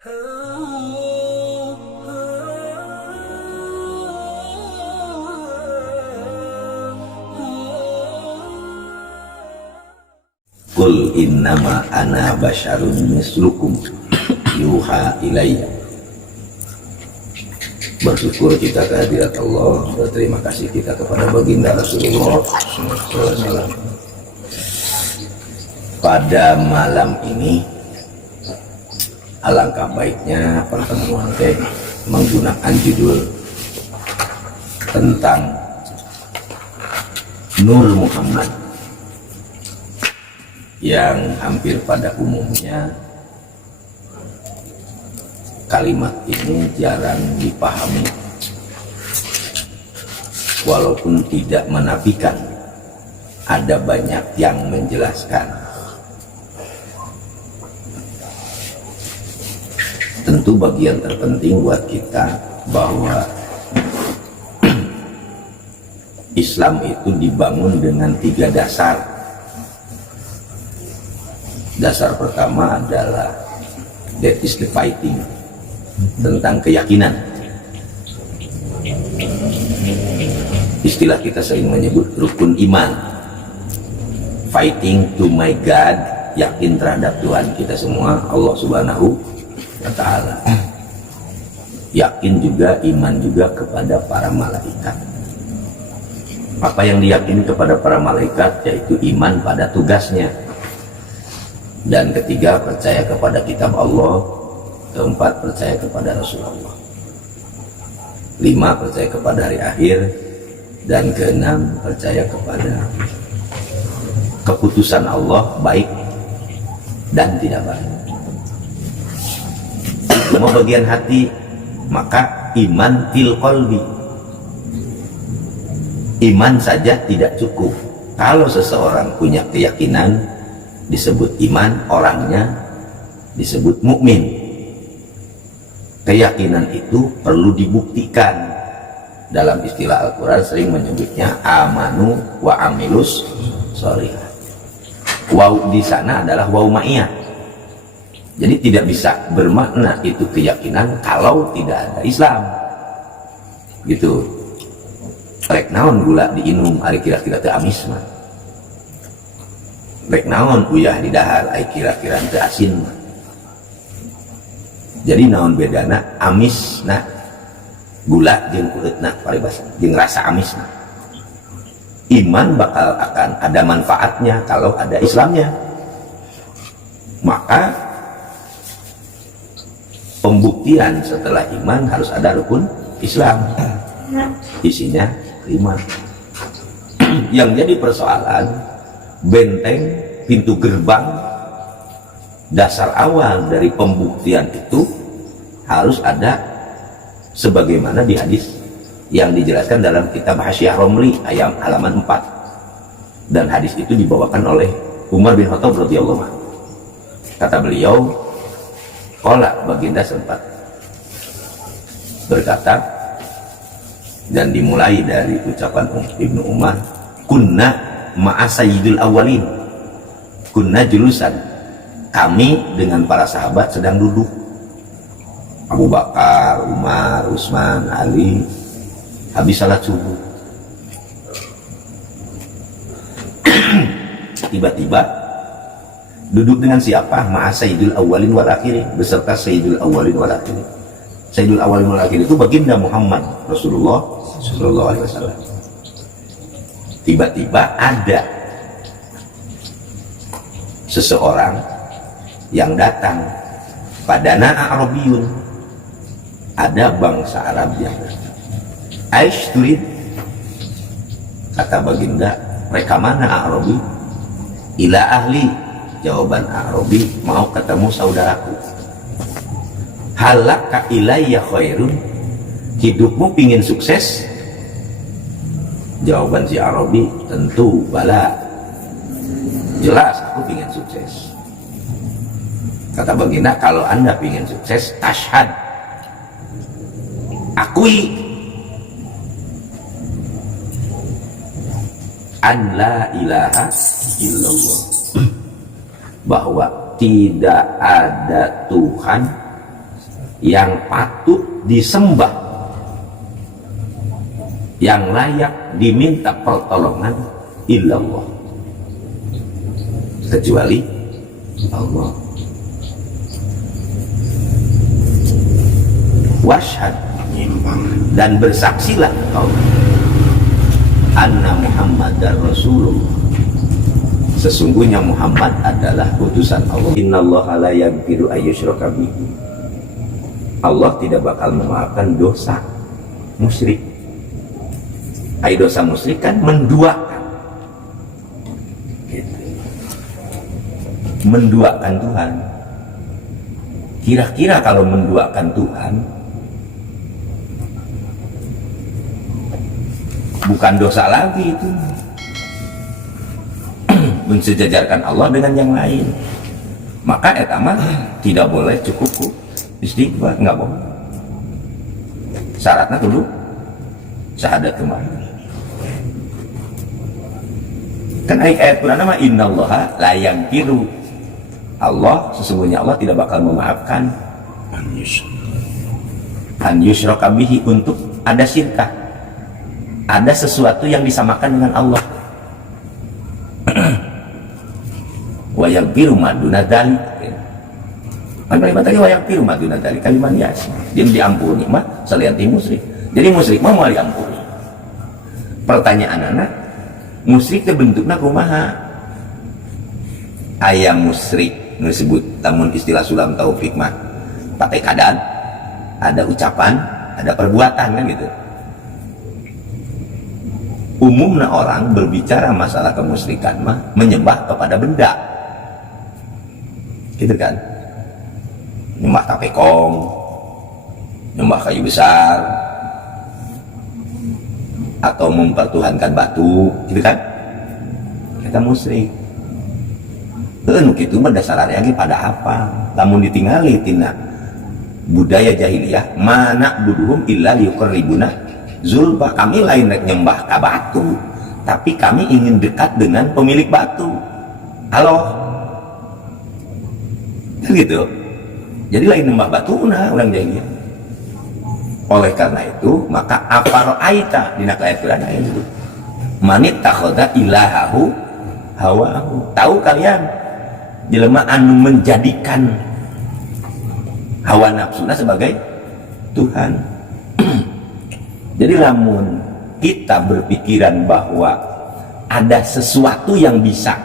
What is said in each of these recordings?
Qul innama ana basyarun mislukum yuha ilayya. Bersyukur kita kehadirat Allah, berterima kasih kita kepada baginda Rasulullah SAW. Pada malam ini alangkah baiknya pertemuan menggunakan judul tentang Nur Muhammad, yang hampir pada umumnya kalimat ini jarang dipahami, walaupun tidak menafikan ada banyak yang menjelaskan. Tentu bagian terpenting buat kita bahwa Islam itu dibangun dengan 3 dasar. Dasar pertama adalah that is the fighting, tentang keyakinan. Istilah kita sering menyebut rukun iman, fighting to my God, yakin terhadap Tuhan kita semua, Allah Subhanahu wa Ta'ala. Yakin juga, iman juga kepada para malaikat. Apa yang diyakini kepada para malaikat yaitu iman pada tugasnya. Dan ketiga, percaya kepada kitab Allah. Keempat, percaya kepada Rasulullah. 5, percaya kepada hari akhir. Dan keenam, percaya kepada keputusan Allah, baik dan tidak baik. Semua bagian hati, maka iman fil qalbi. Iman saja tidak cukup. Kalau seseorang punya keyakinan, disebut iman, orangnya disebut mukmin. Keyakinan itu perlu dibuktikan. Dalam istilah Al-Quran sering menyebutnya amanu wa amilus sholihat. Waw di sana adalah waw ma'iyah. Jadi tidak bisa bermakna itu keyakinan kalau tidak ada Islam. Gitu. Rek naon gula diinum ari kira-kira teu amis mah. Rek naon uyah di dahar ai kira-kira teu asin mah. Jadi naon bedana amisna gula jeung kureutna paribasa jeung rasa amisna. Iman bakal akan ada manfaatnya kalau ada Islamnya. Maka pembuktian setelah iman harus ada rukun Islam. Isinya iman. Yang jadi persoalan, benteng, pintu gerbang, dasar awal dari pembuktian itu harus ada sebagaimana di hadis yang dijelaskan dalam kitab Hasyiah Romli ayat halaman 4. Dan hadis itu dibawakan oleh Umar bin Khattab radhiyallahu anhu. Kata beliau, qala baginda sempat berkata, dan dimulai dari ucapan Ibnu Umar, kunna ma'a sayyidil awwalin. Kunna julusan, kami dengan para sahabat sedang duduk. Abu Bakar, Umar, Utsman, Ali, habis salat subuh. Tiba-tiba duduk dengan siapa? Ma'a sayyidil awwalin wal akhirin, beserta sayyidil awwalin wal akhirin. Sayyidul awwalin wal akhirin itu baginda Muhammad Rasulullah sallallahu alaihi wasallam. Tiba-tiba ada seseorang yang datang, padana Arabiyun, ada bangsa Arab yang datang. Aish turid, kata baginda, mereka mana Arabi? Ila ahli, jawaban Arabi, mau ketemu saudaraku. Halaka ilayya khairun, hidupmu pingin sukses? Jawaban si Arabi, tentu bala, jelas aku pingin sukses. Kata baginda, kalau anda pingin sukses, tashhad, akui an la ilaha illallah, bahwa tidak ada Tuhan yang patut disembah, yang layak diminta pertolongan illallah, kecuali Allah. Washhad, dan bersaksilah kau anna Muhammadar Rasulullah, sesungguhnya Muhammad adalah utusan Allah. Innallaha la yaghfiru ayyushraka bihi, Allah tidak bakal memaafkan dosa musyrik. Dosa musyrik kan menduakan, gitu. Menduakan Tuhan. Kira-kira kalau menduakan Tuhan bukan dosa lagi itu, mensejajarkan Allah dengan yang lain, maka etama tidak boleh cukup istighfar, nggak boleh. Syaratnya dulu syahadat kemarin. Kan ayat Quran nama innallaha la yaghfiru, Allah sesungguhnya Allah tidak bakal memaafkan an yushraka bihi, untuk ada syirkah, ada sesuatu yang disamakan dengan Allah. Wa yaghfiru ma duna dzalik, kan kalimat tadi wa yaghfiru ma duna dzalik kalimat yas, dia diampuni mah salianti musyrik. Jadi musyrik mah mau diampuni. Pertanyaan anak, musyrik itu bentuknya kumaha? Ayam musyrik disebut, namun istilah Sulam Taufik mah pakai keadaan, ada ucapan, ada perbuatan, kan gitu. Umumnya orang berbicara masalah kemusyrikan mah menyembah kepada benda, gitu kan? Nyembah tapekong, nyembah kayu besar, atau mempertuhankan batu, gitu kan? Kita musyrik. Itu berdasarkan lagi pada apa? Namun ditinggali tina budaya jahiliyah, mana buduhum illa liuqarribuna zulfa, kami lain rek nyembah ka batu, tapi kami ingin dekat dengan pemilik batu. Halo, kan gitu. Jadi lain nyembah batu nah orang jahiliyah. Oleh karena itu maka afaro'aita dina ayat Quran itu manit takhoda ilahahu hawahu, tahu kalian jelema anu menjadikan hawa nafsuna sebagai Tuhan. Jadi lamun kita berpikiran bahwa ada sesuatu yang bisa,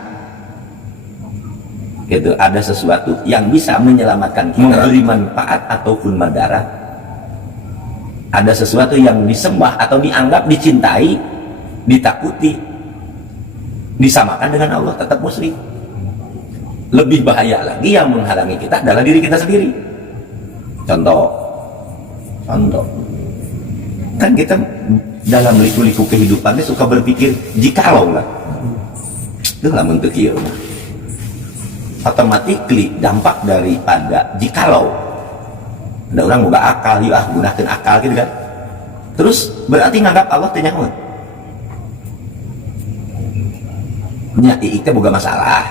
gitu, ada sesuatu yang bisa menyelamatkan kita, memberi manfaat ataupun madarat, ada sesuatu yang disembah atau dianggap dicintai, ditakuti, disamakan dengan Allah, tetap musyrik. Lebih bahaya lagi yang menghalangi kita adalah diri kita sendiri. Contoh kan kita dalam liku-liku kehidupannya suka berpikir jikalau lah, itu lah bentuk kieu mah otomatis dampak daripada jikalau ada orang boga akal, yuk gunakan akal, gitu kan. Terus berarti nganggap Allah teh nyaho nya kita boga masalah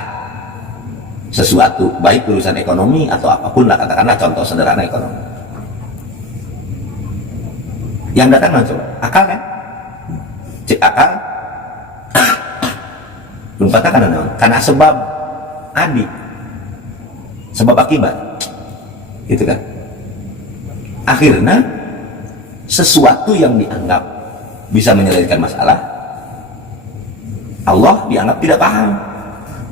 sesuatu, baik urusan ekonomi atau apapun lah, katakanlah contoh sederhana ekonomi. Yang datang langsung akal kan, cek akal lumpatnya karena sebab adik, sebab akibat, gitu kan. Akhirnya sesuatu yang dianggap bisa menyelesaikan masalah, Allah dianggap tidak paham.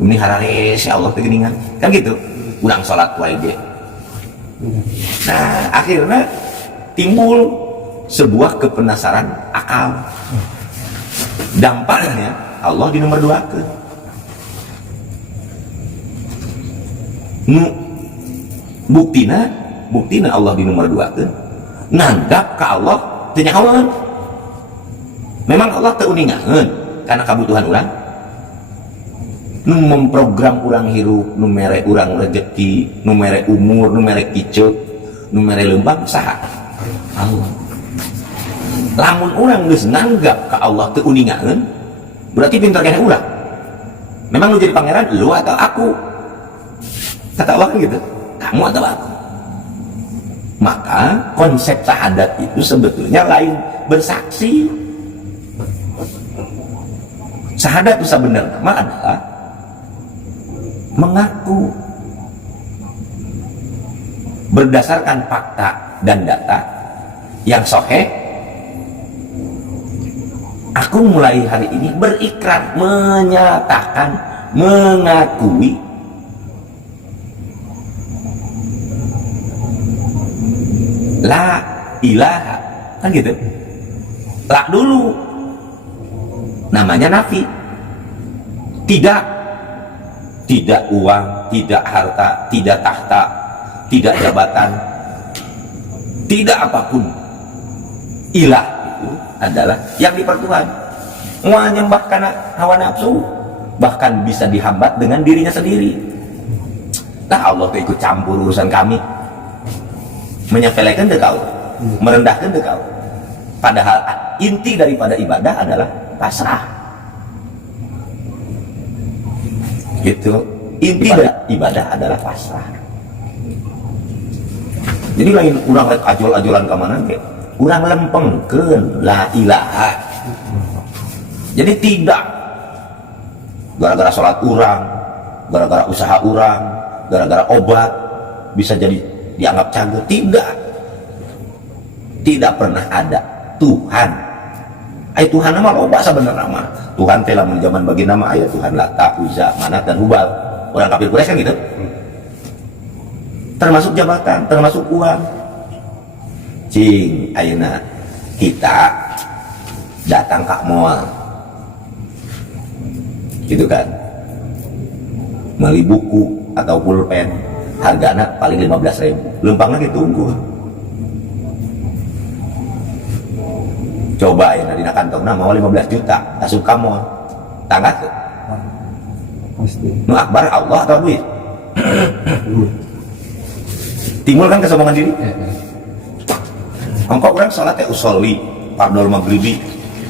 Ini harares ya Allah kegeningan, kan gitu. Ulang sholat wajib. Nah akhirnya timbul sebuah kepenasaran akal. Dampaknya Allah di nomor 2 ke buktina Allah di nomor 2 ke nanggap ke Allah tenyawan. Memang Allah teuningaheun karena kebutuhan orang, nu memprogram orang hirup, nu mere orang rezeki, nu mere umur, nu mere kiceuk, nu mere lembang saha Allah. Lamun orang geus nanggap ka Allah teu uningaeun, berarti pinter kene urang. Memang lu jadi pangeran, lu atau aku? Kata Allah kan gitu, kamu atau aku? Maka konsep syahadat itu sebetulnya lain bersaksi. Syahadat itu sebenarnya adalah mengaku berdasarkan fakta dan data yang sahih. Aku mulai hari ini berikrar, menyatakan, mengakui la ilaha, kan gitu. La dulu namanya nafi. Tidak uang, tidak harta, tidak tahta, tidak jabatan, tidak apapun. Ilah itu adalah yang dipertuhan. Menyembah karena hawa nafsu, bahkan bisa dihambat dengan dirinya sendiri. Nah, Allah itu ikut campur urusan kami, menyepelekan kau, merendahkan kau. Padahal inti daripada ibadah adalah pasrah. Gitu. Inti dari ibadah adalah pasrah. Jadi lain urang rek ajol-ajolan ka mana ge. Urang lempengkeun la ilaha. Jadi tidak gara-gara sholat urang, gara-gara usaha urang, gara-gara obat bisa jadi dianggap cager. Tidak pernah ada Tuhan. Tuhan nama loba sebenarnya mah. Tuhan telah menjaman bagi nama ayat Tuhan Lata, Uzza, Manat dan Hubal. Orang kafir Quraisy kan gitu. Termasuk jabatan, termasuk uang. Cing, ayeuna kita datang ke mall. Gitu kan. Beli buku atau pulpen, harganya paling 15.000. Lempangnya ditunggu. Coba ya di kantongna mau 15 juta, asup ka mall. Tanggat tuh. Pasti. Nu akbar Allah atau duit? Timbul kan kesombongan diri. Engkau orang salat teh usolli, fardhu maghribi,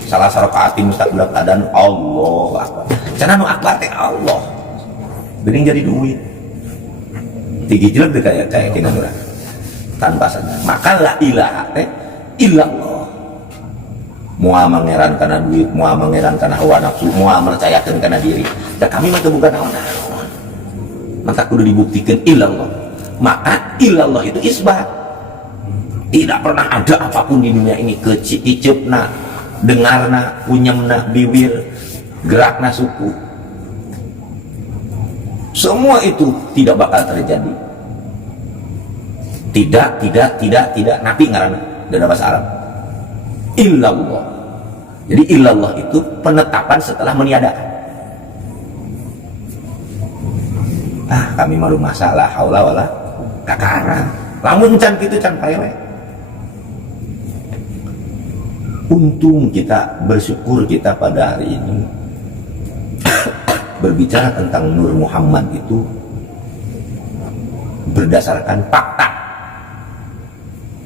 salah sarokaatin mustaqbilat adan Allah akbar. Cenah nu akbar teh Allah. Bening jadi duit. Tigijleuk teh kayak kina urang. Tanpa sadar. Maka la ilaha teh illallah. Mua mangeran karena duit, mua mangeran karena hawa nafsu, mua mercayakan karena diri. Dan kami mah bukan hawa-hawa. Maka kudu dibuktikan illallah. Maka illallah itu isbat. Tidak pernah ada apapun di dunia ini kecipna, dengarna, kunyemna, bibir, gerakna suku. Semua itu tidak bakal terjadi. Tidak. Nabi ngaranna dalam bahasa Arab. Illallah. Jadi illallah itu penetapan setelah meniadakan. Kami malu masalah haula wala kakara. Lamun can kitu can paewe. Untung kita bersyukur kita pada hari ini berbicara tentang Nur Muhammad itu berdasarkan fakta,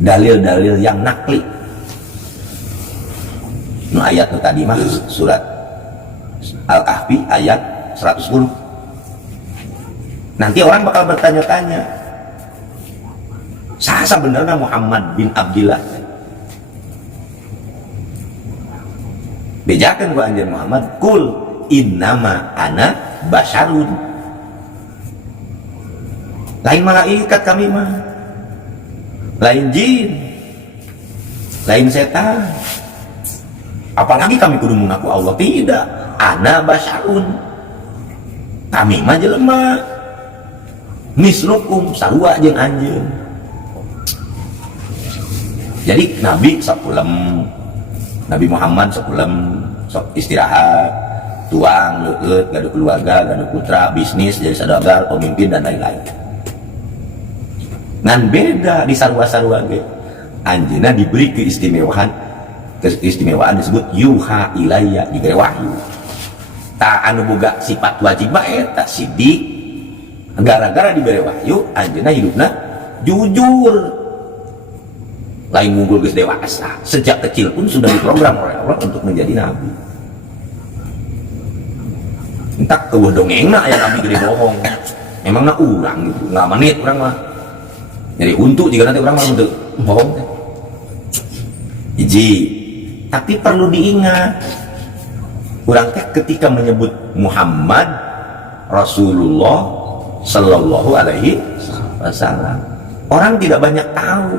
dalil-dalil yang nakli. Ayat itu tadi mah surat Al-Kahfi ayat 110. Nanti orang bakal bertanya-tanya, sah sebenarnya Muhammad bin Abdillah? Bejakan gua anjir Muhammad, kul innama ana basyarun. Lain malaikat kami mah, lain jin, lain setan. Apalagi kami kudu mengaku Allah. Tidak, ana basyarun, kami mah jelema mislukum sarua jeung anjeun. Jadi Nabi sapulam, Nabi Muhammad sapulam sok istirahat, tuang, leukeut, gaduh keluarga, gaduh putra, bisnis, jadi saudagar, pemimpin dan lain-lain. Ngan beda di sarua-sarua ge. Anjeunna diberi keistimewaan disebut yuha ilayya, diberi wahyu. Tak anu boga sifat wajib eta sidik. Gara-gara diberi wahyu, anjeunna hidupna jujur. Lain ngunggul geus dewasa. Sejak kecil pun sudah diprogram oleh Allah untuk menjadi nabi. Entak eueuh dongengna aya nabi gede bohong. Memangna urang gitu, 5 menit urang mah. Jadi untuk jika nanti orang mau untuk bohong iji. Tapi perlu diingat, orang ketika menyebut Muhammad Rasulullah Sallallahu Alaihi Wasallam, orang tidak banyak tahu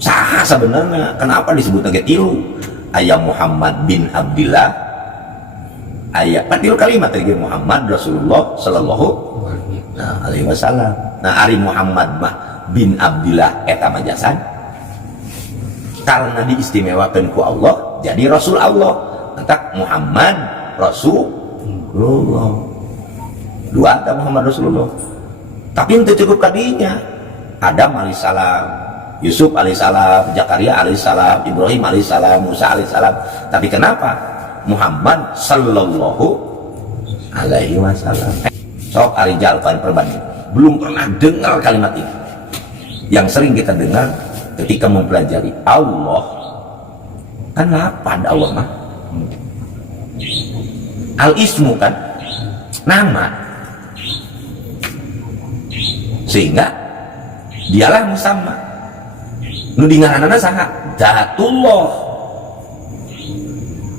sah sebenarnya kenapa disebut tilu. Ayah Muhammad bin Abdillah, ayah patil kalimat lagi Muhammad Rasulullah Sallallahu Alaihi Wasallam. Nah, Ari Muhammad mah bin Abdillah eta majasan karena diistimewakan ku Allah jadi Rasul Allah. Entak Muhammad Rasulullah, dua ada Muhammad Rasulullah. Tapi itu cukup kadinya Adam alaihissalam, Yusuf alaihissalam, Zakaria alaihissalam, Ibrahim alaihissalam, Musa alaihissalam. Tapi kenapa Muhammad Sallallahu Alaihi Wasallam? Sok Arijal kan perbanding belum pernah dengar kalimat ini. Yang sering kita dengar ketika mempelajari Allah, kan lapad Allah mah al-ismu kan nama, sehingga dialah musamma nu dingaranana saha Zatullah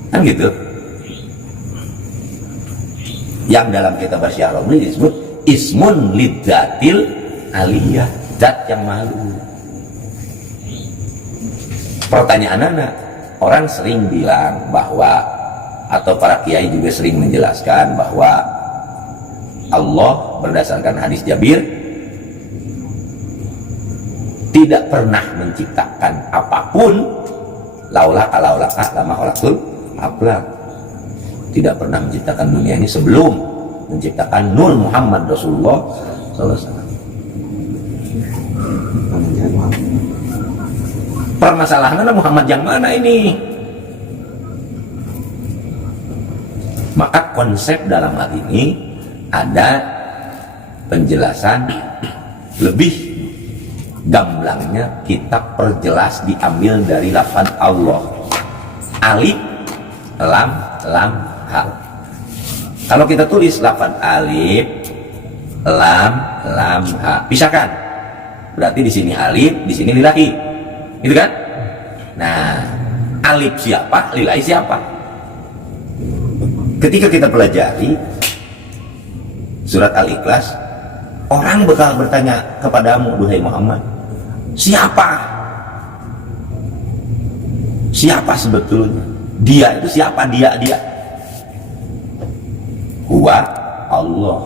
kan gitu. Yang dalam kitab Syiar Romli disebut ismun lidzatil aliyah, zat yang malu. Pertanyaannya, orang sering bilang bahwa, atau para kiai juga sering menjelaskan bahwa Allah berdasarkan hadis Jabir tidak pernah menciptakan apapun laulaka lama khalaqtul aflaq. Tidak pernah menciptakan dunia ini sebelum menciptakan Nur Muhammad Rasulullah SAW. Permasalahannya Muhammad yang mana ini? Maka konsep dalam hal ini ada penjelasan lebih gamblangnya, kita perjelas diambil dari lafaz Allah. Alif lam ha. Kalau kita tulis lafaz alif lam ha, pisahkan. Berarti di sini alif, di sini lillahi. Gitu kan? Nah, alif siapa, lillahi siapa? Ketika kita pelajari surat Al-Ikhlas, orang bakal bertanya kepadamu, duhai Muhammad, siapa? Siapa sebetulnya? Dia itu siapa? Dia. Huwa Allah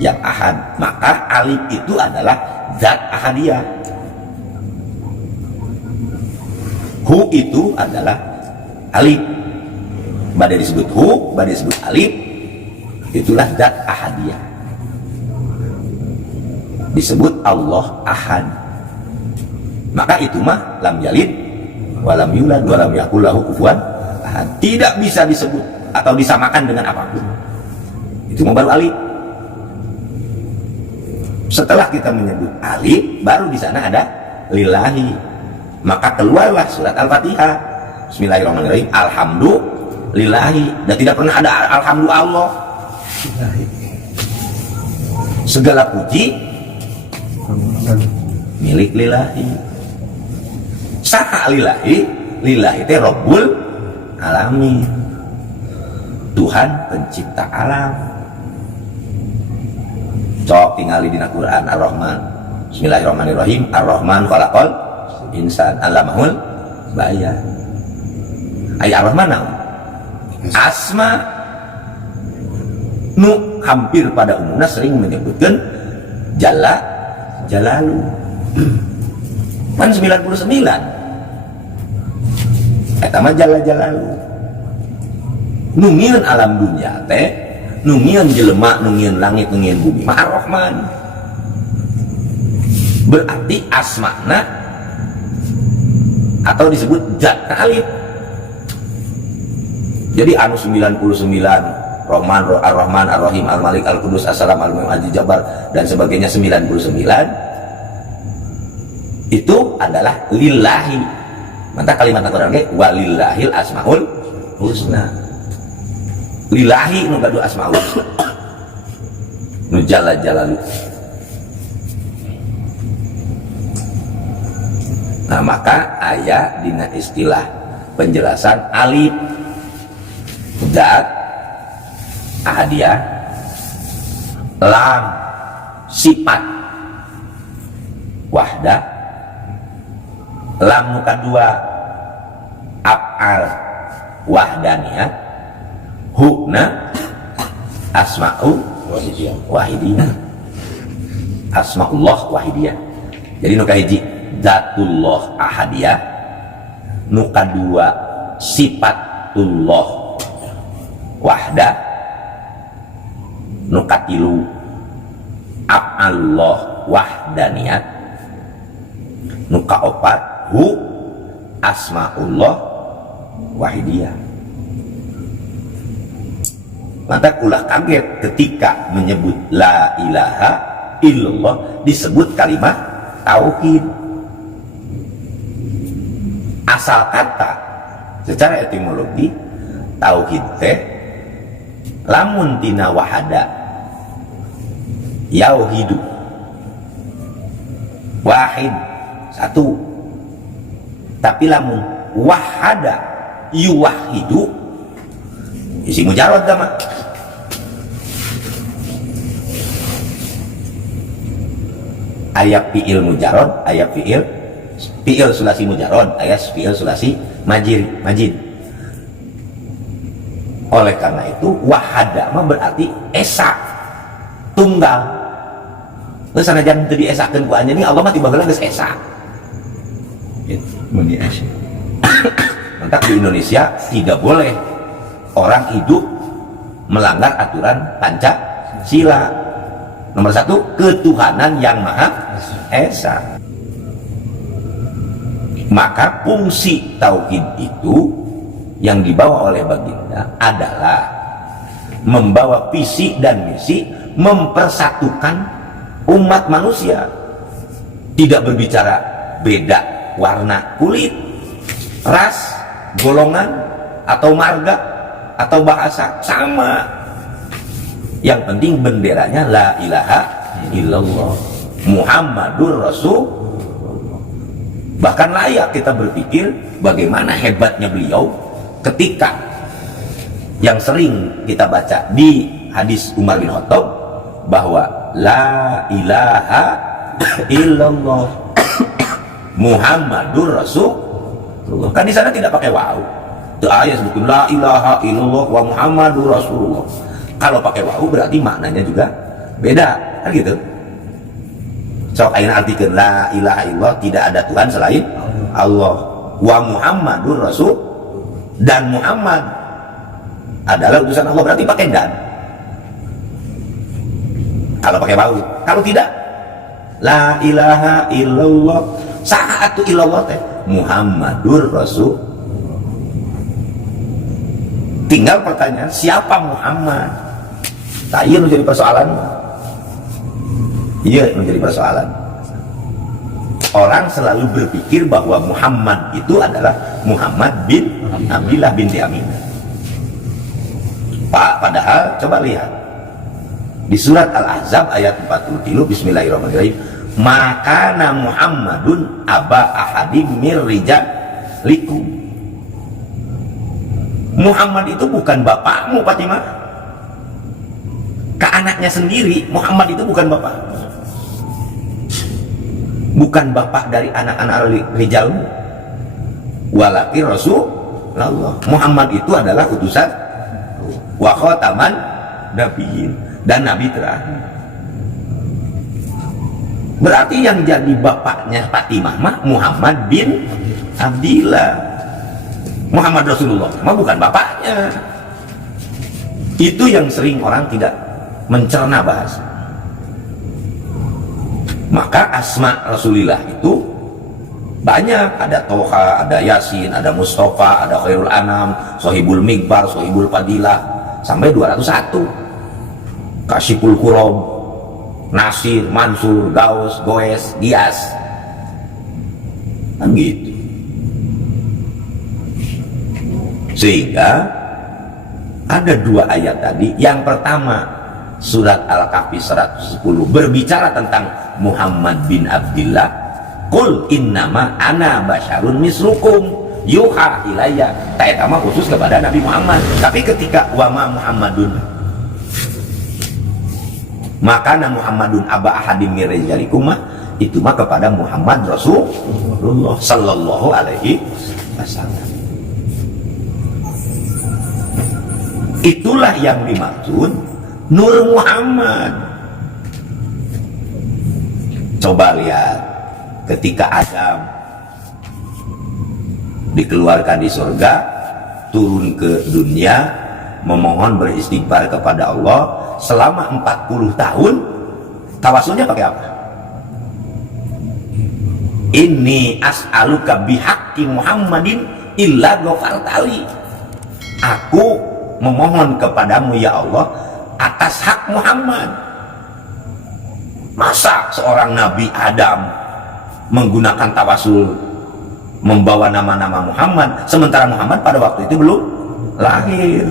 yang ahad. Maka alif itu adalah zat ahadiyah. Hu itu adalah alif. Badai disebut hu, badai disebut alif. Itulah zat ahadiyah. Disebut Allah ahad. Maka itu mah lam yalid walam yulad walam yakul lahu kufuwan ahad. Tidak bisa disebut atau disamakan dengan apapun. Itu mah baru alif. Setelah kita menyebut alif, baru di sana ada lillahi. Maka keluarlah surat Al-Fatihah. Bismillahirrahmanirrahim. Alhamdulillahi. Dan tidak pernah ada alhamdulillah. Segala puji milik lillahi. Saha lillahi? Lillahi itu Rabbul Alamin, Tuhan pencipta alam. Cok tinggali dina Quran Ar-Rahman. Bismillahirrahmanirrahim. Ar-Rahman khalaqal insan allamahul bayan. Ay Ar-Rahman naon? Asma nu hampir pada umumnya sering menyebutkan Jalla Jalalu. Kan 99. Eta mah Jalla Jalalu. Nungieun alam dunya teh, nungieun jelema, nungieun langit, nungieun bumi mah Ar-Rahman. Berarti asmana atau disebut zat alif. Jadi anu 99 Rahman, Ar-Rahman, Ar-Rahim, Al-Malik, Al-Qudus, As-Salam, Al-Mu'min, Al-Jabbar dan sebagainya 99 itu adalah lillahi. Mantap kalimat Al-Qur'an ge walillahil asmaul husna. Lillahi nu gadu asmaul husna. Nu jalla jalalu. Nah maka aya dina istilah penjelasan alif zat ahadiyah, lam sifat wahdah, lam muka dua af'al wahdaniyah, hukna asma'u wahidiyah, asma'ullah wahidiyah. Jadi nuka hiji zatullah ahadiyah, nuka dua sifatullah wahdah, nuka tilu af'alullah wahdaniyah, nuka opat hu asma'ullah wahidiyah. Maka ulah kaget ketika menyebut la ilaha illallah disebut kalimat tauhid. Asal kata secara etimologi tauhid teh lamun tina wahada yauhidu, wahid satu, tapi lamun wahada yuwahidu isi mujarad sama. Ayat fi'il mujarad, ayat fi'il sulasi mujarad, ayat fi'il sulasi majid. Oleh karena itu wahada mah berarti esa tunggal. Terus sanajan teu diesakeun ku anjeun Allah mah tiba-tiba geus esa. Muni esa. Maka di Indonesia tidak boleh orang hidup melanggar aturan Pancasila. Nomor satu, ketuhanan yang maha esa. Maka fungsi tauhid itu yang dibawa oleh baginda adalah membawa visi dan misi mempersatukan umat manusia. Tidak berbicara beda warna kulit, ras, golongan, atau marga, atau bahasa, sama. Yang penting benderanya la ilaha illallah Muhammadur Rasul. Bahkan layak kita berpikir bagaimana hebatnya beliau ketika yang sering kita baca di hadis Umar bin Khattab bahwa la ilaha illallah Muhammadur Rasul. Kan di sana tidak pakai waw. Itu ayat sebutkan la ilaha illallah wa Muhammadur Rasulullah. Kalau pakai waw berarti maknanya juga beda, kan gitu. So ayeuna artikeun la ilaha illallah tidak ada Tuhan selain Allah. Wa Muhammadur Rasul, dan Muhammad adalah utusan Allah, berarti pakai dan. Kalau pakai waw, kalau tidak la ilaha illallah sa'atu illallah teh Muhammadur Rasul. Tinggal pertanyaan siapa Muhammad? Nah, iya menjadi persoalan. Iya menjadi persoalan. Orang selalu berpikir bahwa Muhammad itu adalah Muhammad bin Abdillah binti Aminah. Padahal coba lihat di surat Al-Ahzab ayat 43, bismillahirrahmanirrahim. Makana Muhammadun aba ahadim mir rijalikum. Muhammad itu bukan bapakmu, Fatimah. Ke anaknya sendiri, Muhammad itu bukan bapak. Bukan bapak dari anak-anak rijalmu. Walakin Rasulullah. Muhammad itu adalah utusan wa khataman nabiyyin, dan nabi terakhir. Berarti yang jadi bapaknya Fatimah mah Muhammad bin Abdillah. Muhammad Rasulullah mah bukan bapaknya. Itu yang sering orang tidak mencerna bahasa. Maka asma Rasulillah itu banyak, ada Toha, ada Yasin, ada Mustafa, ada Khairul Anam, Sohibul Migbar, Sohibul Fadilah, sampai 201. Kasiful Kurob, Nasir, Mansur, Gaus, Goes, Gias, kan gitu. Sehingga ada dua ayat tadi. Yang pertama surat Al-Kahfi 110 berbicara tentang Muhammad bin Abdillah, qul innama ana basyarun mislukum yuha ilayya. Eta mah khusus kepada Nabi Muhammad. Tapi ketika wa ma Muhammadun maka Muhammadun aba ahadim min rijalikum, itu mah kepada Muhammad Rasulullah sallallahu alaihi wasallam. Itulah yang dimaksud Nur Muhammad. Coba lihat ketika Adam dikeluarkan di surga, turun ke dunia, memohon beristighfar kepada Allah selama 40 tahun. Tawasulnya pakai apa? Inni as'aluka bihaqqi Muhammadin illa ghafartali. Aku memohon kepadamu ya Allah atas hak Muhammad. Masa seorang Nabi Adam menggunakan tawasul membawa nama-nama Muhammad, sementara Muhammad pada waktu itu belum lahir?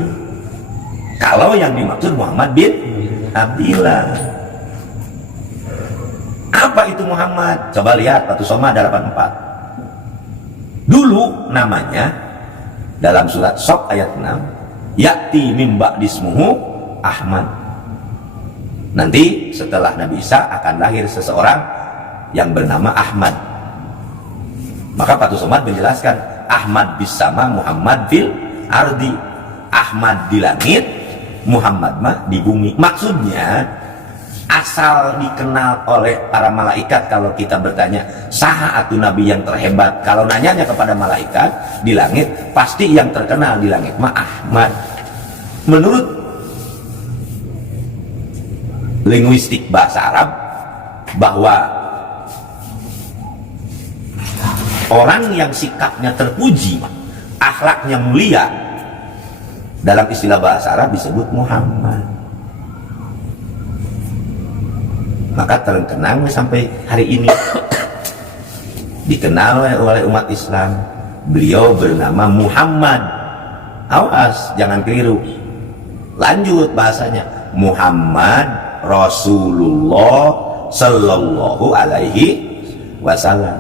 Kalau yang dimaksud Muhammad bin Abdillah. Apa itu Muhammad? Coba lihat Batu Soma 84. Dulu namanya dalam surat Shop ayat 6, ya'ti mim ba'dismuhu Ahmad. Nanti setelah Nabi Isa akan lahir seseorang yang bernama Ahmad. Maka Fathus Somad menjelaskan Ahmad bis sama Muhammad fil ardi. Ahmad di langit, Muhammad mah di bumi. Maksudnya asal dikenal oleh para malaikat. Kalau kita bertanya saha atu nabi yang terhebat, kalau nanyanya kepada malaikat di langit, pasti yang terkenal di langit mah Ahmad. Menurut linguistik bahasa Arab, bahwa orang yang sikapnya terpuji, akhlaknya mulia, dalam istilah bahasa Arab disebut Muhammad. Maka terkenang sampai hari ini dikenal oleh umat Islam. Beliau bernama Muhammad. Awas, jangan keliru. Lanjut bahasanya, Muhammad Rasulullah Sallallahu Alaihi Wasallam.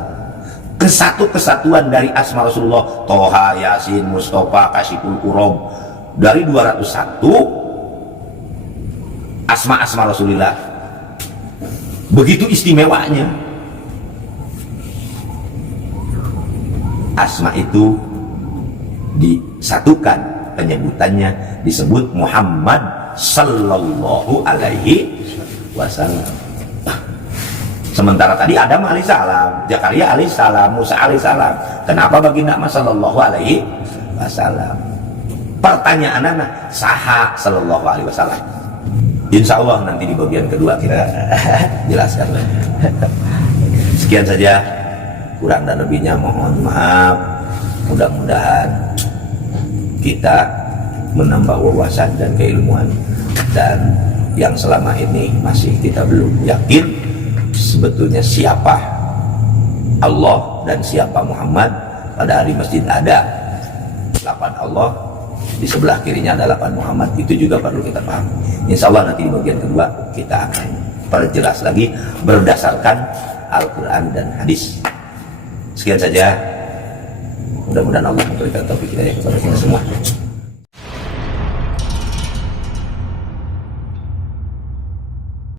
Kesatuan dari asma Rasulullah, Toha, Yasin, Mustafa, Kasyiful Kurob, dari 201 asma-asma Rasulullah. Begitu istimewanya. Asma itu disatukan, penyebutannya disebut Muhammad Sallallahu Alaihi Wasallam. Sementara tadi Adam alaihissalam, Zakaria alaihissalam, Musa alaihissalam. Kenapa baginda Mas Sallallahu Alaihi Wasallam? Pertanyaan anak, saha Sallallahu Alaihi Wasallam? Insya Allah nanti di bagian kedua kita jelaskan. Sekian saja, kurang dan lebihnya mohon maaf. Mudah-mudahan kita menambah wawasan dan keilmuan, dan yang selama ini masih kita belum yakin sebetulnya siapa Allah dan siapa Muhammad. Pada hari masjid ada 8 Allah, di sebelah kirinya ada 8 Muhammad. Itu juga perlu kita paham. Insya Allah nanti di bagian kedua kita akan perjelas lagi berdasarkan Al-Quran dan hadis. Sekian saja, mudah-mudahan Allah memberikan taufik hidayah kepada kita semua.